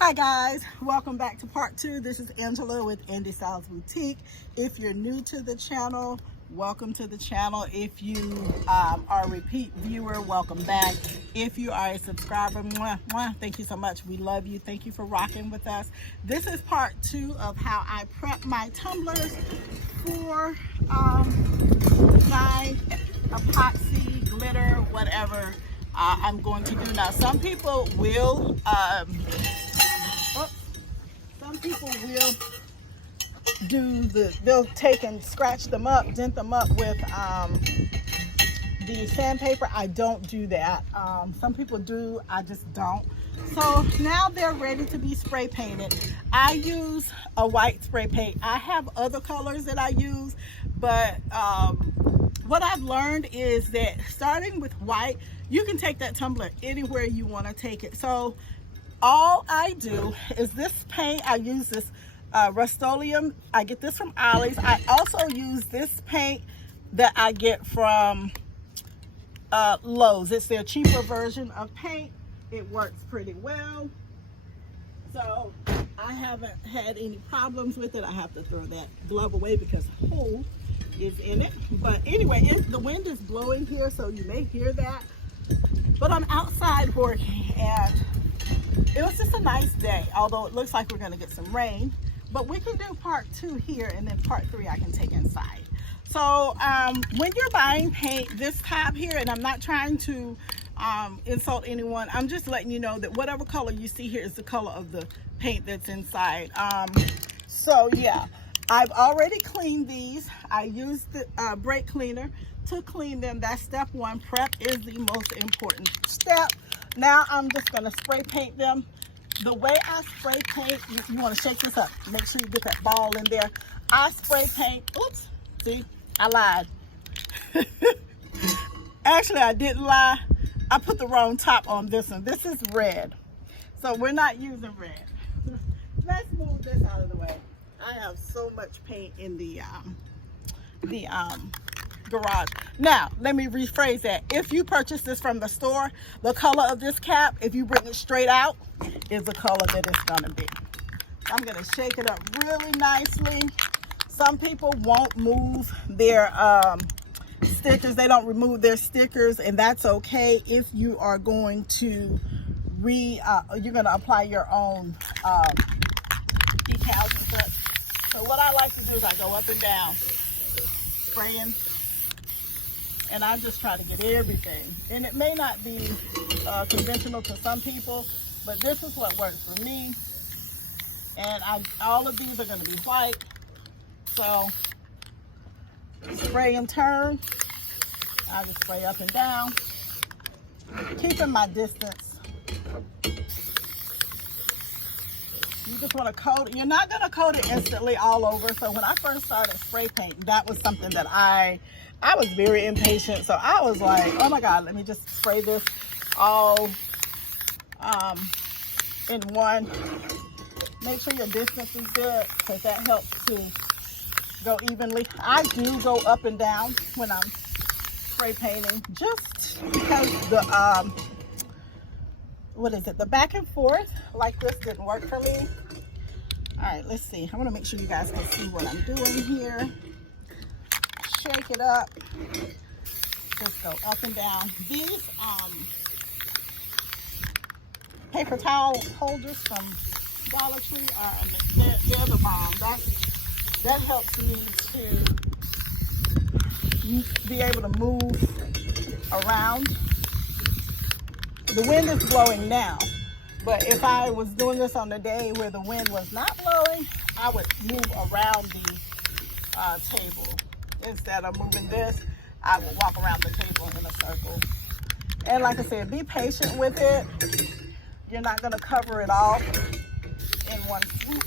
Hi guys, welcome back to part 2. This is Angela with Indie Styles Boutique. If you're new to the channel, welcome to the channel. If you are a repeat viewer, welcome back. If you are a subscriber, mwah, mwah, thank you so much. We love you. Thank you for rocking with us. This is part 2 of how I prep my tumblers for my epoxy, glitter, whatever I'm going to do. Now, some people will they'll take and scratch them up, dent them up with the sandpaper. I don't do that. Some people do, I just don't. So now they're ready to be spray painted. I use a white spray paint. I have other colors that I use, but what I've learned is that starting with white, you can take that tumbler anywhere you want to take it. So all I do is this paint, I use this Rust-Oleum. I get this from Ollie's. I also use this paint that I get from Lowe's. It's their cheaper version of paint. It works pretty well. So I haven't had any problems with it. I have to throw that glove away because a hole is in it. But anyway, the wind is blowing here, so you may hear that. But I'm outside working, and it was just a nice day, although it looks like we're going to get some rain. But we can do part 2 here, and then part 3 I can take inside. So when you're buying paint, this tab here, and I'm not trying to insult anyone, I'm just letting you know that whatever color you see here is the color of the paint that's inside. So yeah, I've already cleaned these. I used the brake cleaner to clean them. That's step 1. Prep is the most important step. Now I'm just going to spray paint them. The way I spray paint, you want to shake this up. Make sure you get that ball in there. I spray paint. Oops. See, I lied. Actually, I didn't lie. I put the wrong top on this one. This is red. So we're not using red. Let's move this out of the way. I have so much paint in the garage. Now, let me rephrase that. If you purchase this from the store, the color of this cap, if you bring it straight out, is the color that it's gonna be. I'm gonna shake it up really nicely. Some people won't move their stickers. They don't remove their stickers, and that's okay if you are going to you're gonna apply your own decals and such. So what I like to do is I go up and down, spraying, and I just try to get everything. And it may not be conventional to some people, but this is what works for me. And all of these are going to be white. So spray and turn. I just spray up and down, keeping my distance. You just want to coat it. You're not going to coat it instantly all over. So when I first started spray painting, that was something that I was very impatient. So I was like, oh my God, let me just spray this all in one. Make sure your distance is good, because that helps to go evenly. I do go up and down when I'm spray painting, just because the the back and forth like this didn't work for me. All right, let's see. I want to make sure you guys can see what I'm doing here. Shake it up. Just go up and down. These paper towel holders from Dollar Tree they're the bomb. That helps me to be able to move around. The wind is blowing now, but if I was doing this on the day where the wind was not blowing, I would move around the table. Instead of moving this, I will walk around the table in a circle. And like I said, be patient with it. You're not going to cover it all in one swoop.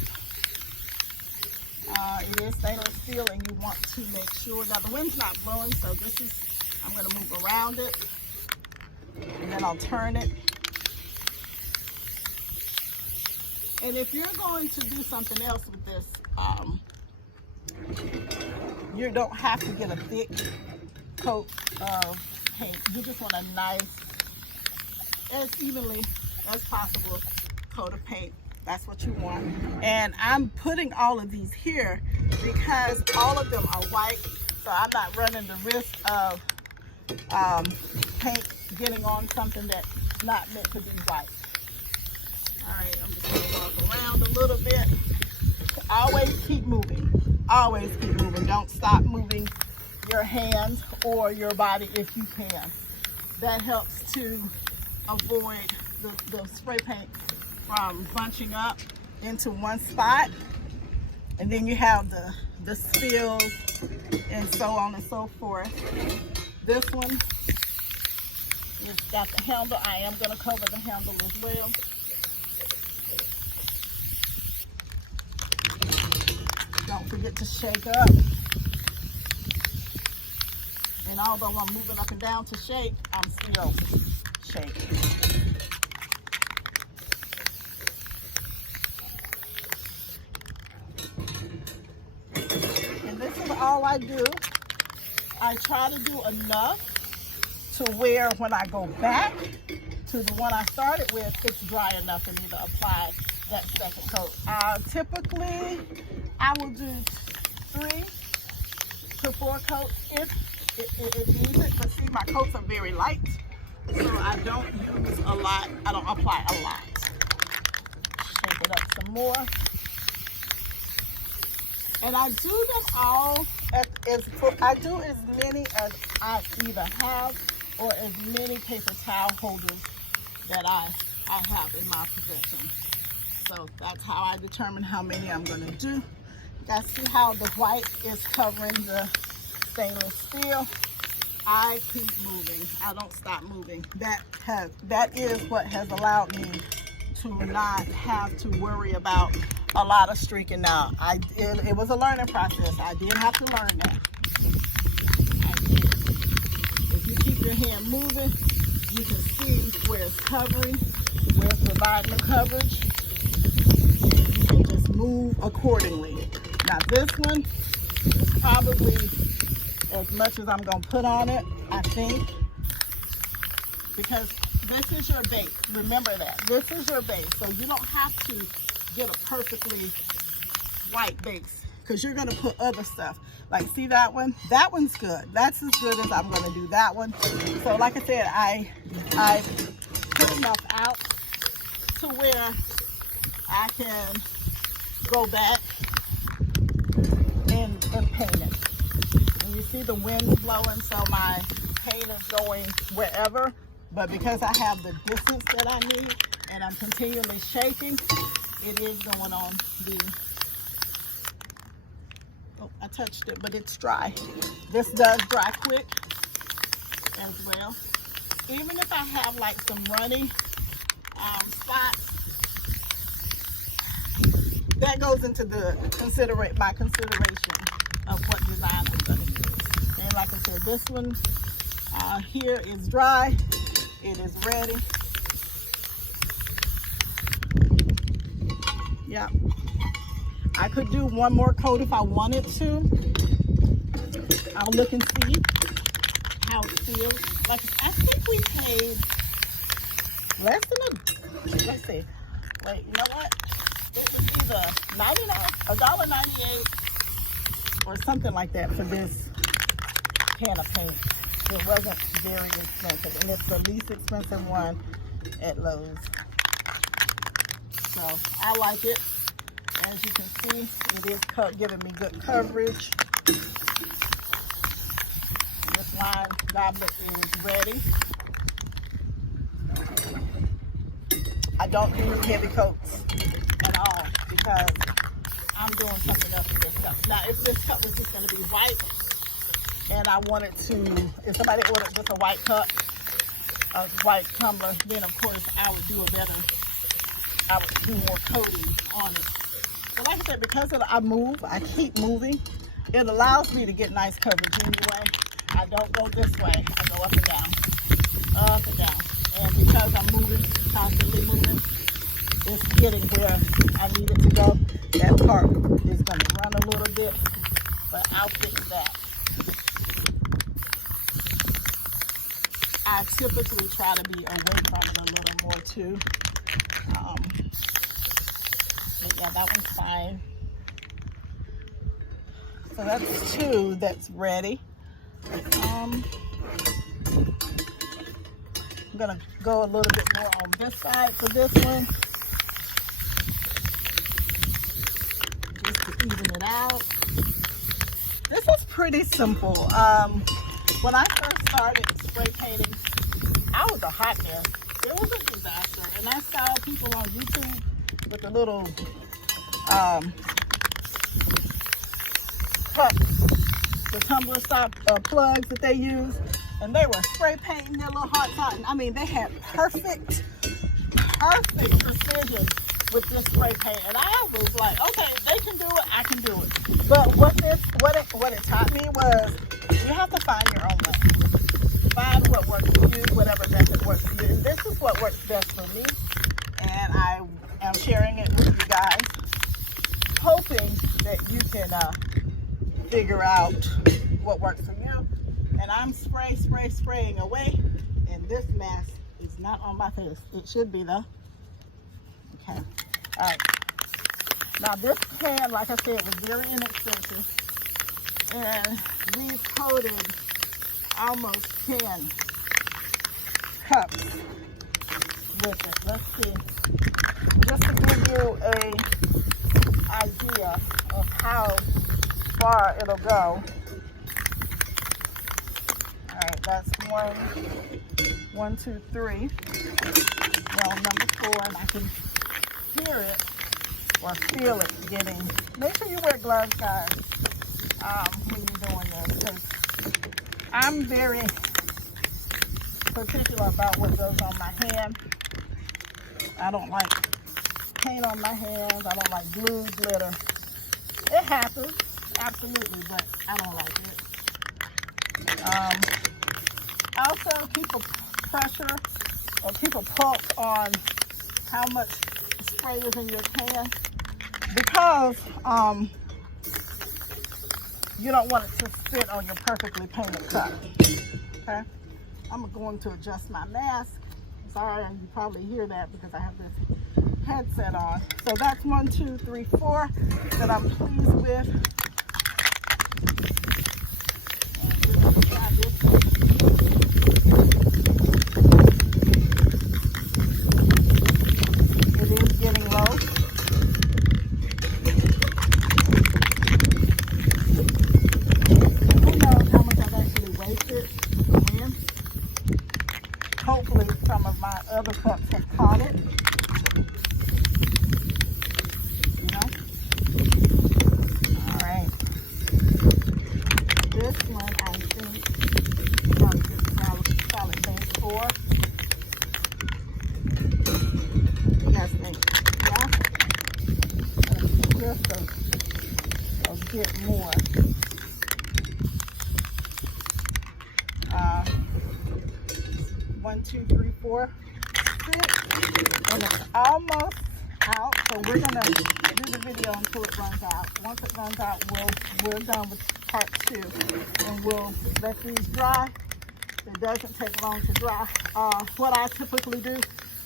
It is stainless steel, and you want to make sure. Now the wind's not blowing, so I'm going to move around it, and then I'll turn it. And if you're going to do something else with this, you don't have to get a thick coat of paint. You just want a nice, as evenly as possible coat of paint. That's what you want. And I'm putting all of these here because all of them are white, so I'm not running the risk of paint getting on something that's not meant to be white. All right, I'm just going to walk around a little bit. Always keep moving. Always keep moving. Don't stop moving your hands or your body if you can. That helps to avoid the spray paint from bunching up into one spot. And then you have the spills and so on and so forth. This one, it's got the handle. I am going to cover the handle as well. Don't forget to shake up. And although I'm moving up and down to shake, I'm still shaking. And this is all I do. I try to do enough to where when I go back to the one I started with, it's dry enough for me to apply that second coat. Typically, I will do 3 to 4 coats if it needs it. But see, my coats are very light, so I don't use a lot. I don't apply a lot. Shake it up some more. And I do them all, I do as many as I either have or as many paper towel holders that I have in my possession. So that's how I determine how many I'm going to do. You guys see how the white is covering the stainless steel? I keep moving. I don't stop moving. That is what has allowed me to not have to worry about a lot of streaking. Now, it was a learning process. I did have to learn that. If you keep your hand moving, you can see where it's covering, where it's providing the coverage. You can just move accordingly. Now, this one is probably as much as I'm going to put on it, I think, because this is your base. Remember that. This is your base, so you don't have to get a perfectly white base because you're going to put other stuff. Like, see that one? That one's good. That's as good as I'm going to do that one. So like I said, I put enough out to where I can go back and paint it. And you see the wind blowing, so my paint is going wherever. But because I have the distance that I need and I'm continually shaking, it is going on the, oh, I touched it, but it's dry. This does dry quick as well. Even if I have like some runny spots, that goes into the my consideration of what design I'm going to use. And like I said, this one here is dry. It is ready. Yeah, I could do one more coat if I wanted to. I'll look and see how it feels. Like, I think we paid less than let's see. Wait, you know what? It was either $1.98 or something like that for this can of paint. It wasn't very expensive, and it's the least expensive one at Lowe's. So I like it. As you can see, it is giving me good coverage. This line goblet is ready. I don't use heavy coats at all because I'm doing something else with this stuff. Now, if this cup was just going to be white, and I wanted to, if somebody ordered just a white cup, a white tumbler, then of course I would do more coating on it. But like I said, because I keep moving, it allows me to get nice coverage anyway. I don't go this way, I go up and down, up and down. And because I'm moving, constantly moving, it's getting where I need it to go. That part is going to run a little bit, but I'll fix that. I typically try to be away from it a little more too. that one's fine. So that's 2 that's ready. I'm gonna go a little bit more on this side for this one, just to even it out. This is pretty simple. When I first started spray painting, I was a hot mess. It was a disaster, and I saw people on YouTube with the little cup, the tumbler stop plugs that they use, and they were spray painting their little hearts out. And I mean, they had perfect precision with this spray paint, and I was like, okay, they can do it, I can do it. But what it taught me was you have to find your own way. Find what works for you, whatever method works for you. And this is what works best for me, and I am sharing it with you guys, hoping that you can figure out what works for you. And I'm spraying away, and this mess is not on my face. It should be though. Okay. All right. Now this can, like I said, was very inexpensive, and we coated almost 10 cups with it. Let's see. Just to give you an idea of how far it'll go. All right, that's 1, 2, 3. Well, number 4, and I can hear it or feel it getting. Make sure you wear gloves, guys, when you're doing this, because I'm very particular about what goes on my hand. I don't like paint on my hands. I don't like glue, glitter. It happens, absolutely, but I don't like it. Also, keep a pressure or keep a pulse on how much spray is in your can, because you don't want it to sit on your perfectly painted cup. Okay, I'm going to adjust my mask. Sorry, you probably hear that because I have this headset on. So that's 1, 2, 3, 4 that I'm pleased with. And we're going to try this one. It is getting low. Who knows how much I've actually wasted to win? Hopefully some of my other cups have caught it. You know? Alright. This one I think is probably just solid base 4. What do you guys think? Yeah? Just a bit more. 1, 2, 3, 4, 6, and it's almost out. So we're gonna do the video until it runs out. Once it runs out, we're done with part 2, and we'll let these dry. It doesn't take long to dry. What I typically do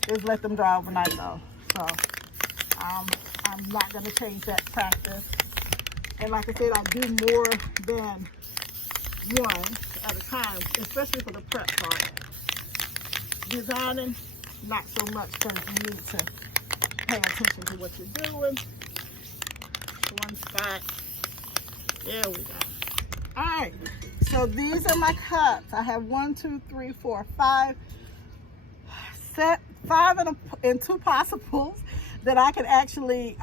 is let them dry overnight though. So I'm not gonna change that practice. And like I said, I'll do more than one at a time, especially for the prep part. Designing, not so much, because you need to pay attention to what you're doing. One spot. There we go. All right. So these are my cups. I have 1, 2, 3, 4, 5. 5 and 2 possibles that I can actually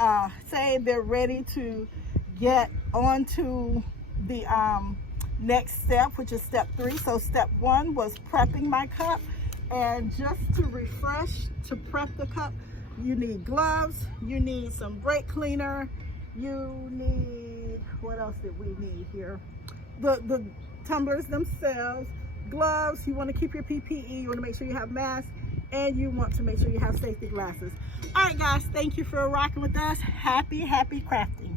say they're ready to get onto the next step, which is step 3. So step 1 was prepping my cup. And just to refresh, to prep the cup, you need gloves, you need some brake cleaner, you need, what else did we need here? The tumblers themselves, gloves, you want to keep your PPE, you want to make sure you have masks, and you want to make sure you have safety glasses. All right, guys, thank you for rocking with us. Happy crafting.